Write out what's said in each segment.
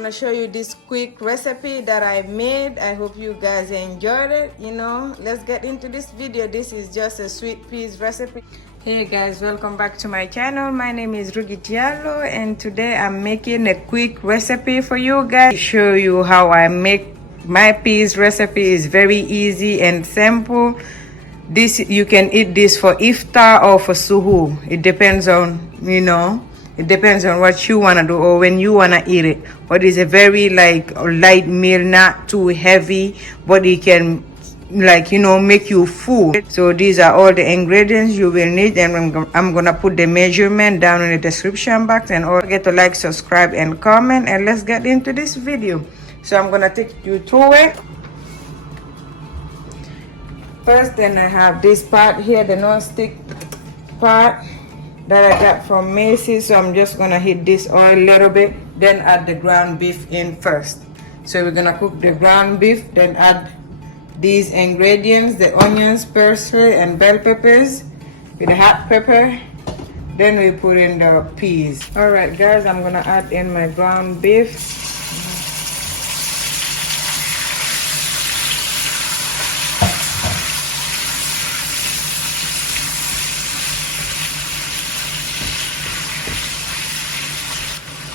gonna show you this quick recipe that I made. I hope you guys enjoyed it. You know, let's get into this video. This is just a sweet peas recipe. Hey guys, welcome back to my channel. My name is Rougisto and today I'm making a quick recipe for you guys. Show you how I make my peas recipe. Is very easy and simple. This, you can eat this for iftar or for suhoor. It depends on, you know, it depends on what you want to do or when you want to eat it. But it's a very like light meal, not too heavy, but it can, like, you know, make you full. So these are all the ingredients you will need, and I'm gonna put the measurement down in the description box. And don't forget to like, subscribe and comment, and let's get into this video. So I'm gonna take you through it. First, then I have this part here, the non-stick part that I got from Macy's. So I'm just gonna heat this oil a little bit, then add the ground beef in first. So we're gonna cook the ground beef, then add these ingredients, the onions, parsley and bell peppers with the hot pepper. Then we put in the peas. All right guys, I'm gonna add in my ground beef.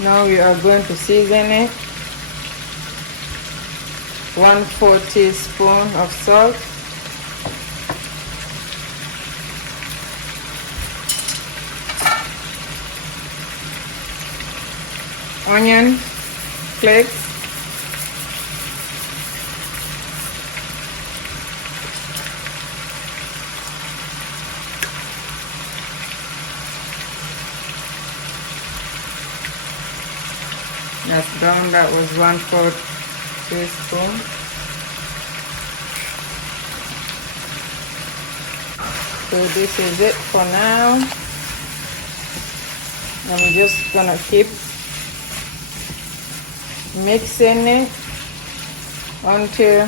Now we are going to season it. 1/4 teaspoon of salt. Onion flakes. That's done. That was 1/4 teaspoon. So this is it for now. I'm just gonna keep mixing it until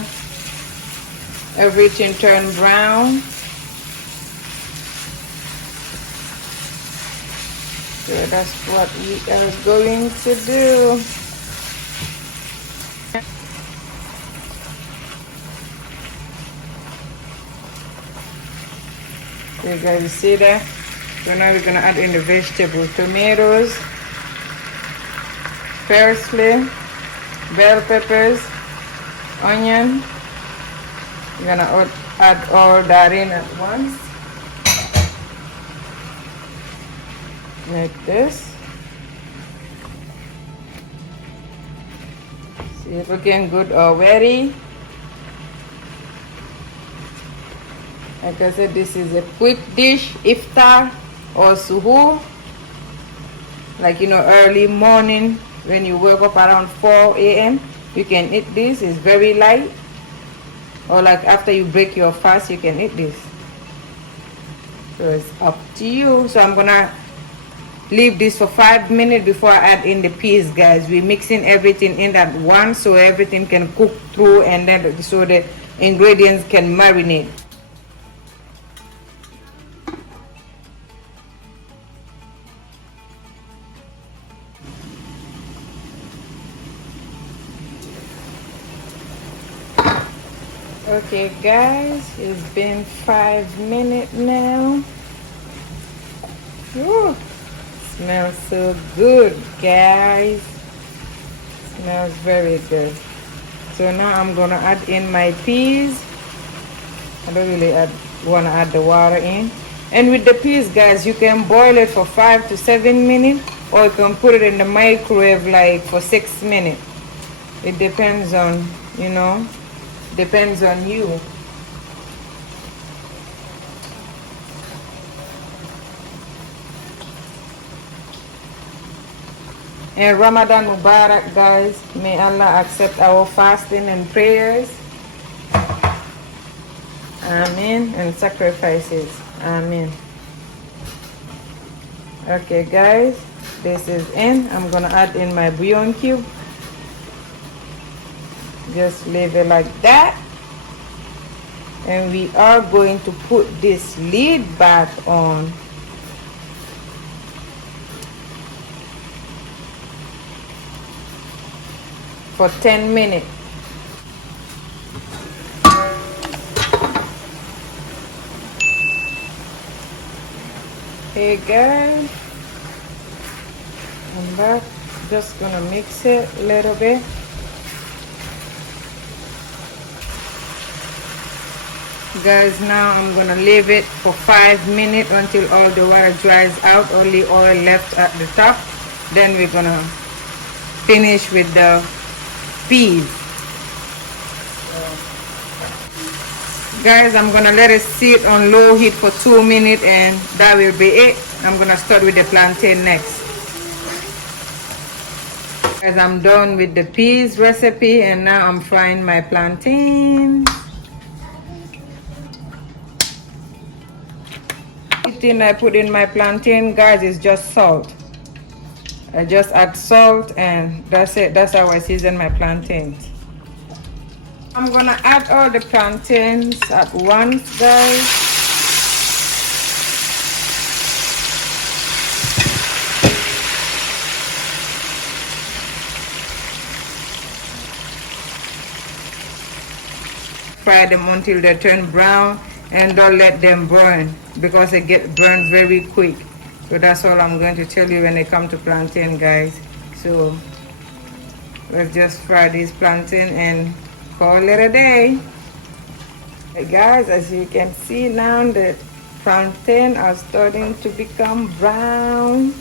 everything turns brown. So that's what we are going to do. You guys see that? So now we're gonna add in the vegetable, tomatoes, parsley, bell peppers, onion. We're gonna add all that in at once. Like this. See, it's looking good already. Like I said, this is a quick dish, iftar or suhoor. Like, you know, early morning when you wake up around 4 a.m. you can eat this. It's very light. Or like after you break your fast, you can eat this. So it's up to you. So I'm gonna leave this for 5 minutes before I add in the peas, guys. We're mixing everything in at once so everything can cook through, and then so the ingredients can marinate. Okay guys, it's been 5 minutes now. Woo. Smells so good, guys. Smells very good. So now I'm gonna add in my peas. I don't really want to add the water in. And with the peas, guys, you can boil it for 5 to 7 minutes, or you can put it in the microwave like for 6 minutes. It depends on, you know, depends on you. And Ramadan Mubarak, guys. May Allah accept our fasting and prayers. Amen. And sacrifices. Amen. Okay, guys. This is in. I'm going to add in my bouillon cube. Just leave it like that. And we are going to put this lid back on. for 10 minutes. Hey guys, I'm back. Just gonna mix it a little bit. Guys, now I'm gonna leave it for 5 minutes until all the water dries out, only oil left at the top. Then we're gonna finish with the peas. Guys, I'm gonna let it sit on low heat for 2 minutes and that will be it. I'm gonna start with the plantain next. Guys, I'm done with the peas recipe and now I'm frying my plantain. The thing I put in my plantain, guys, is just salt. I just add salt and that's it. That's how I season my plantains. I'm gonna add all the plantains at once, guys. Fry them until they turn brown and don't let them burn because they get burned very quick. So that's all I'm going to tell you when it comes to plantain, guys. So let's just fry this plantain and call it a day. Hey guys, as you can see now, the plantain are starting to become brown.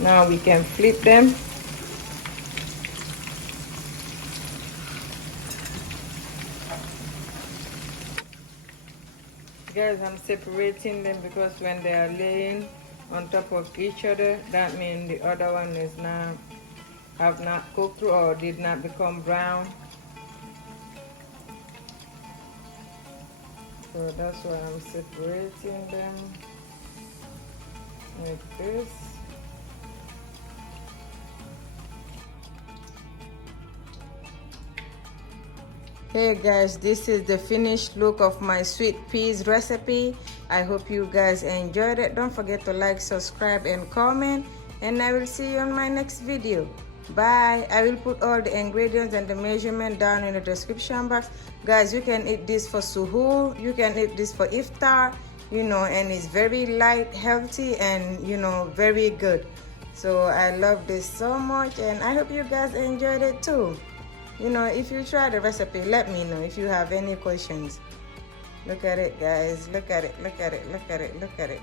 Now we can flip them. Guys, I'm separating them because when they are laying on top of each other, that means the other one is not have not cooked or did not become brown. So that's why I'm separating them like this. Hey guys, this is the finished look of my sweet peas recipe. I hope you guys enjoyed it. Don't forget to like, subscribe and comment, and I will see you on my next video. Bye. I will put all the ingredients and the measurement down in the description box. Guys, you can eat this for suhoor, you can eat this for iftar, you know, and it's very light, healthy, and you know, very good. So I love this so much and I hope you guys enjoyed it too. You know, if you try the recipe, let me know if you have any questions. Look at it, guys. Look at it, look at it, look at it, look at it.